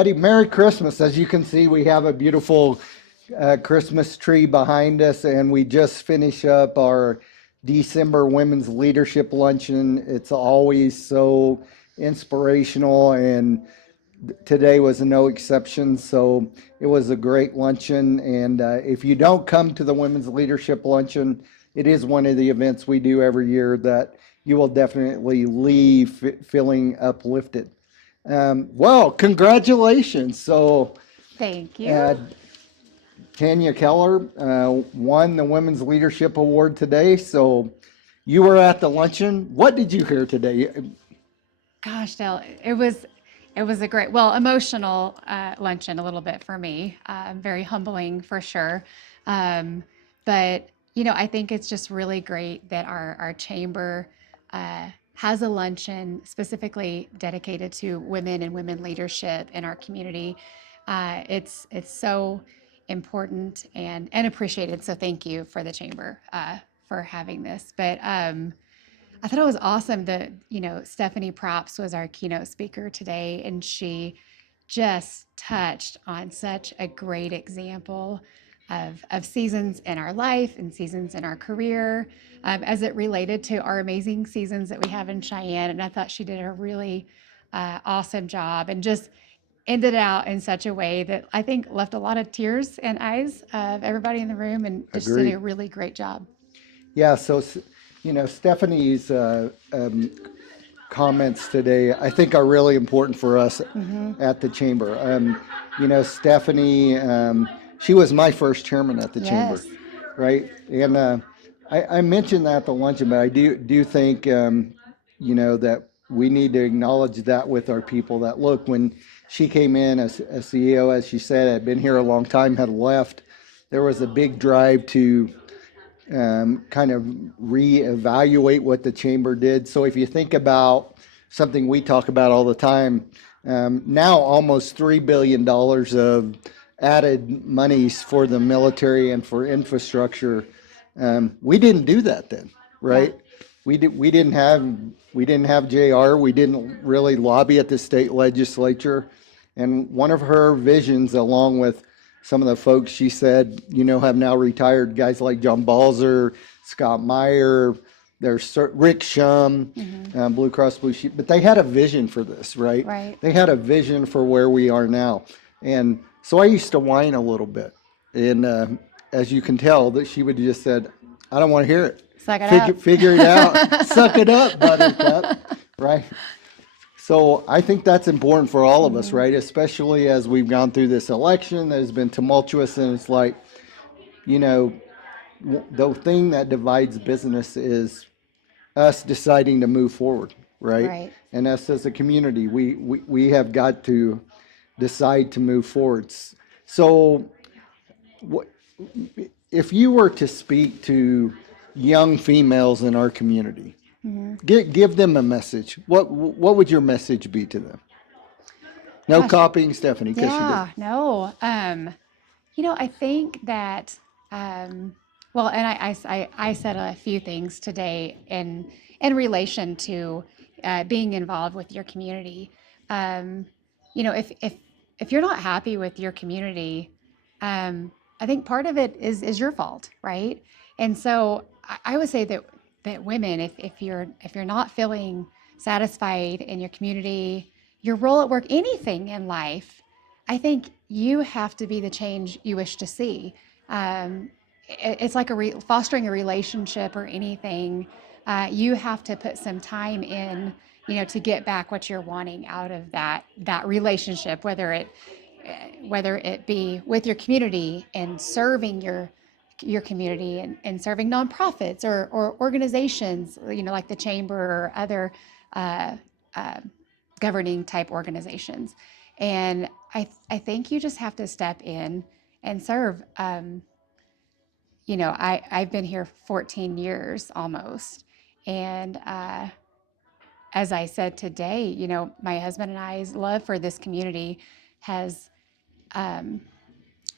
everybody. Merry Christmas. As you can see, we have a beautiful Christmas tree behind us, and we just finished up our December Women's Leadership Luncheon. It's always so inspirational, and today was no exception. So it was a great luncheon. And if you don't come to the Women's Leadership Luncheon, it is one of the events we do every year that you will definitely leave feeling uplifted. Well, congratulations. So, Thank you. uh, Tanya Keller won the Women's Leadership Award today. So, you were at the luncheon. What did you hear today? Gosh, Dale, it was a great, well, emotional luncheon a little bit for me. Very humbling for sure. Um, but I think it's just really great that our chamber has a luncheon specifically dedicated to women and women leadership in our community. It's so important and appreciated. So thank you for the chamber for having this. But I thought it was awesome that, Stephanie Props was our keynote speaker today, and she just touched on such a great example of seasons in our life and seasons in our career as it related to our amazing seasons that we have in Cheyenne. And I thought she did a really awesome job and just ended out in such a way that I think left a lot of tears in eyes of everybody in the room and just did a Agreed. really great job. Yeah, so, Stephanie's comments today, I think, are really important for us Mm-hmm. at the chamber. Stephanie, she was my first chairman at the chamber, Yes. right? And I mentioned that at the luncheon, but I do think, that we need to acknowledge that with our people. That look, when she came in as CEO, as she said, had been here a long time, had left. There was a big drive to kind of reevaluate what the chamber did. So if you think about something we talk about all the time, now almost $3 billion of added monies for the military and for infrastructure. We didn't do that then, Yeah. right? We didn't have JR. We didn't really lobby at the state legislature. And one of her visions, along with some of the folks she said, have now retired, guys like John Balzer, Scott Meyer, there's Rick Shum, Mm-hmm. Blue Cross Blue Shield, but they had a vision for this, right? Right. They had a vision for where we are now. And so I used to whine a little bit. And as you can tell, that she would just said, I don't want to hear it. Suck it Figure it out. Suck up. it up, Buttercup. Right? So I think that's important for all of us, Mm-hmm. right? Especially as we've gone through this election that has been tumultuous, and it's like, you know, the thing that divides business is us deciding to move forward, right? Right. And us as a community, we have got to decide to move forwards. So, what, if you were to speak to young females in our community, Mm-hmm. give them a message. What would your message be to them? No Gosh, copying Stephanie because she did. yeah, no. I think that, well, and I said a few things today in relation to being involved with your community. Um, if you're not happy with your community, I think part of it is your fault, right? And so I would say that women, if you're not feeling satisfied in your community, your role at work, anything in life, I think you have to be the change you wish to see. Um, it's like fostering a relationship or anything. You have to put some time in, to get back what you're wanting out of that relationship, whether it be with your community and serving your community and serving nonprofits or organizations, like the chamber or other uh, uh, governing type organizations. And I think you just have to step in and serve. I've been here 14 years almost. And as I said today, my husband and I's love for this community has um,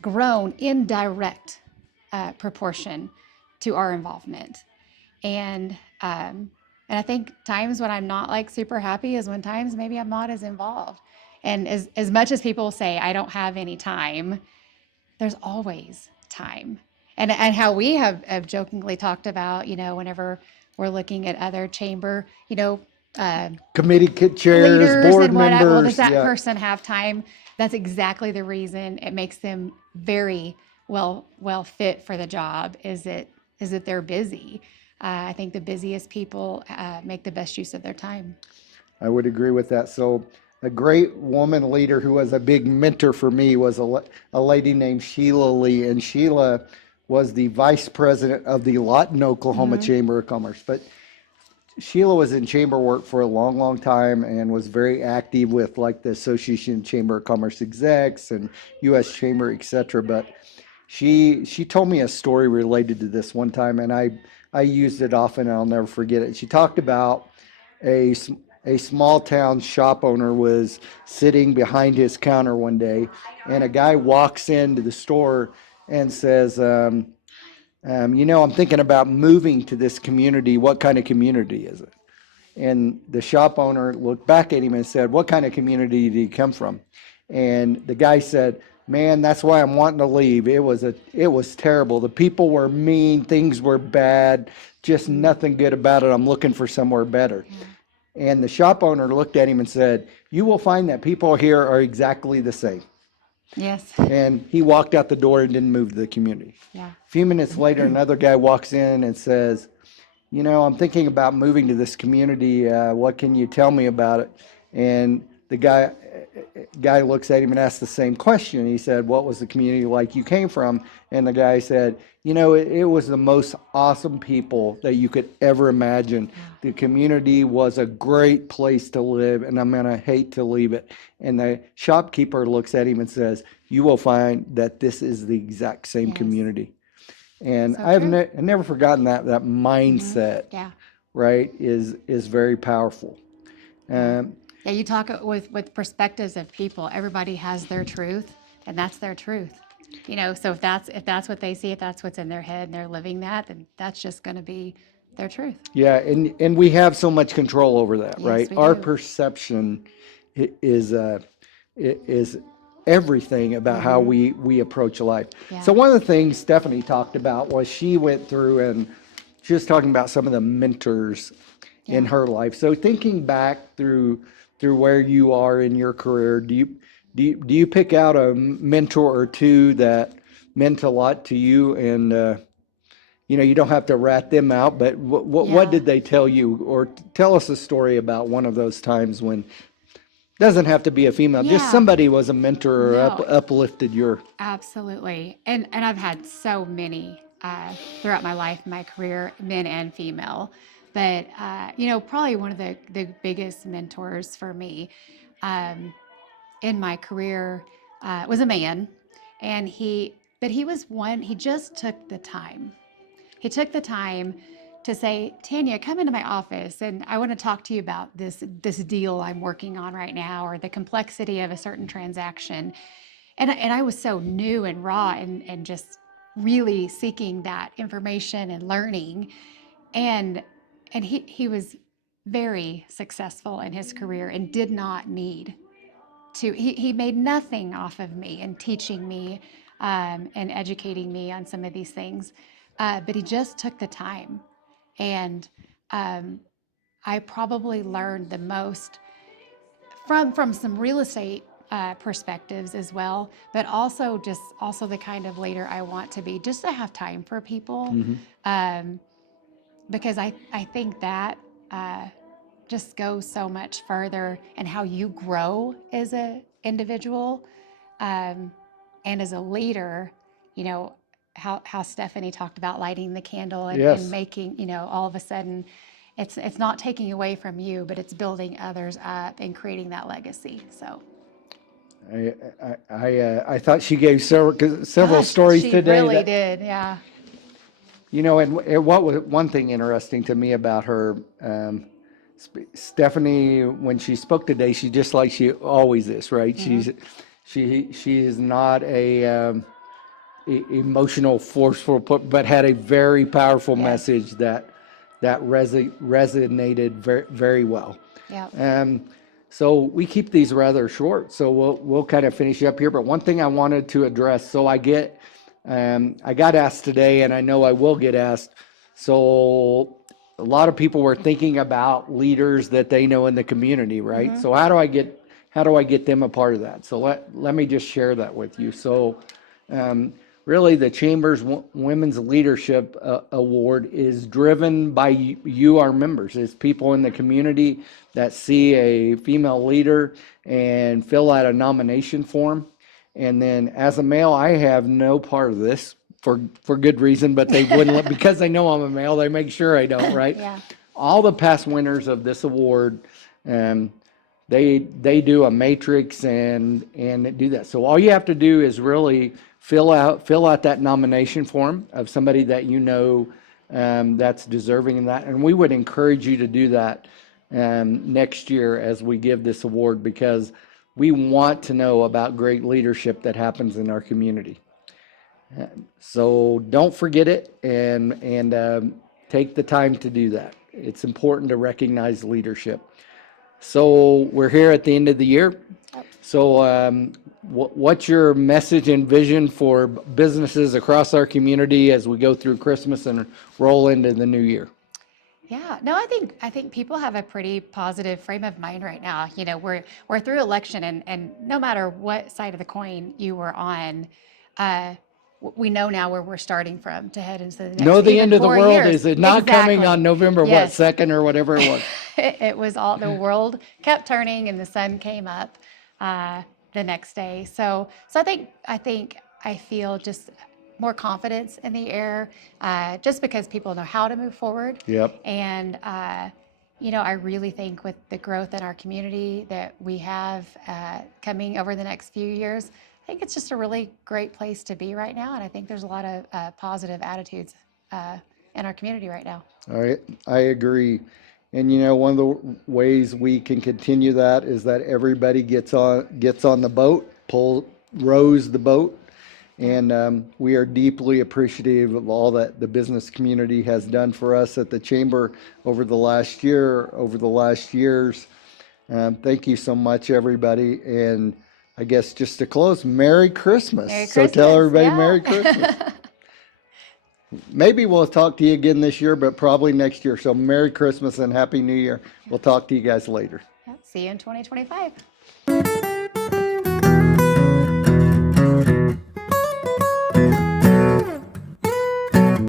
grown in direct proportion to our involvement. And and I think times when I'm not like super happy is when times maybe I'm not as involved. And as much as people say, I don't have any time, there's always time. And how we have jokingly talked about, whenever we're looking at other chamber, uh, Chairs, leaders board and what, well, does members. that Yeah. person have time? That's exactly the reason it makes them very well fit for the job, is that they're busy. I think the busiest people make the best use of their time. I would agree with that. So, a great woman leader who was a big mentor for me was a lady named Sheila Lee, and Sheila was the vice president of the Lawton, Oklahoma Mm-hmm. Chamber of Commerce. But Sheila was in chamber work for a long, long time and was very active with like the Association Chamber of Commerce execs and U.S. Chamber, etc. But she told me a story related to this one time, and I used it often, and I'll never forget it. She talked about a a small town shop owner was sitting behind his counter one day, and a guy walks into the store and says, I'm thinking about moving to this community. What kind of community is it? And the shop owner looked back at him and said, "What kind of community did he come from?" And the guy said, "Man, that's why I'm wanting to leave. It was terrible. The people were mean, things were bad, just nothing good about it. I'm looking for somewhere better." And the shop owner looked at him and said, "You will find that people here are exactly the same." Yes. And he walked out the door and didn't move to the community. Yeah. A few minutes later, another guy walks in and says, "I'm thinking about moving to this community. What can you tell me about it?" And the guy looks at him and asks the same question. He said, "What was the community like you came from?" And the guy said, it was the most awesome people that you could ever imagine. The community was a great place to live, and I'm going to hate to leave it." And the shopkeeper looks at him and says, "You will find that this is the exact same Yes. community." And So I've true. never forgotten that mindset, Yeah. right, is very powerful. Yeah. Um, Yeah, you talk with perspectives of people. Everybody has their truth, and that's their truth. So if that's what they see, if that's what's in their head, and they're living that, then that's just going to be their truth. yeah, and we have so much control over that, Yes, right? we Our do. perception is everything about how we approach life. Yeah. So one of the things Stephanie talked about was she went through and she was talking about some of the mentors in Yeah. her life. So thinking back through where you are in your career, do you pick out a mentor or two that meant a lot to you? And you don't have to rat them out, but what Yeah. did they tell you? Or tell us a story about one of those times when doesn't have to be a female, just Yeah. somebody was a mentor or No, uplifted your. absolutely. And I've had so many throughout my life, my career, men and female. But probably one of the biggest mentors for me um, in my career was a man, and he was one. He just took the time. He took the time to say, "Tanya, come into my office, and I want to talk to you about this deal I'm working on right now, or the complexity of a certain transaction." And I was so new and raw, and just really seeking that information and learning. And he was very successful in his career and did not need to. He made nothing off of me and teaching me and educating me on some of these things, but he just took the time. And um, I probably learned the most from some real estate perspectives as well, but also the kind of leader I want to be, just to have time for people, um, because I think that just goes so much further in how you grow as a individual, um, and as a leader. You know how Stephanie talked about lighting the candle and Yes. making, all of a sudden it's not taking away from you, but it's building others up and creating that legacy. So I thought she gave several gosh, stories she today really that did. Yeah. and what was one thing interesting to me about her, Stephanie, when she spoke today, she just like she always is, right? She is not a emotional, forceful, but had a very powerful Yes. message that resonated very, very well. Yeah. Um, So we keep these rather short, so we'll kind of finish up here. But one thing I wanted to address, so I got asked today, and I know I will get asked. So a lot of people were thinking about leaders that they know in the community, right? So how do I get them a part of that? So let me just share that with you. So really, the Chamber's Women's Leadership Award is driven by you, our members. It's people in the community that see a female leader and fill out a nomination form. And then as a male, I have no part of this for good reason, but they wouldn't let, because they know I'm a male, they make sure I don't, right? Yeah. All the past winners of this award, they do a matrix and do that. So all you have to do is really fill out that nomination form of somebody that you know that's deserving of that. And we would encourage you to do that next year as we give this award, because we want to know about great leadership that happens in our community. So don't forget it, and take the time to do that. It's important to recognize leadership. So we're here at the end of the year. So what's your message and vision for businesses across our community as we go through Christmas and roll into the new year? Yeah, no, I think people have a pretty positive frame of mind right now. You know, we're through election, and no matter what side of the coin you were on, we know now where we're starting from to head into the next. No, the even end of the 4 world years. is not coming Exactly. on November Yes. 2nd or whatever it was. It was all, the world kept turning and the sun came up the next day. So I feel just more confidence in the air, just because people know how to move forward. Yep. And you know, I really think with the growth in our community that we have coming over the next few years, I think it's just a really great place to be right now. And I think there's a lot of positive attitudes in our community right now. All right, I agree. And you know, one of the ways we can continue that is that everybody gets on the boat, rows the boat. And we are deeply appreciative of all that the business community has done for us at the Chamber over the last year, over the last years. Thank you so much, everybody. And I guess just to close, Merry Christmas. Merry So tell Christmas, everybody yeah. Merry Christmas. Maybe we'll talk to you again this year, but probably next year. So Merry Christmas and Happy New Year. We'll talk to you guys later. Yeah, see you in 2025.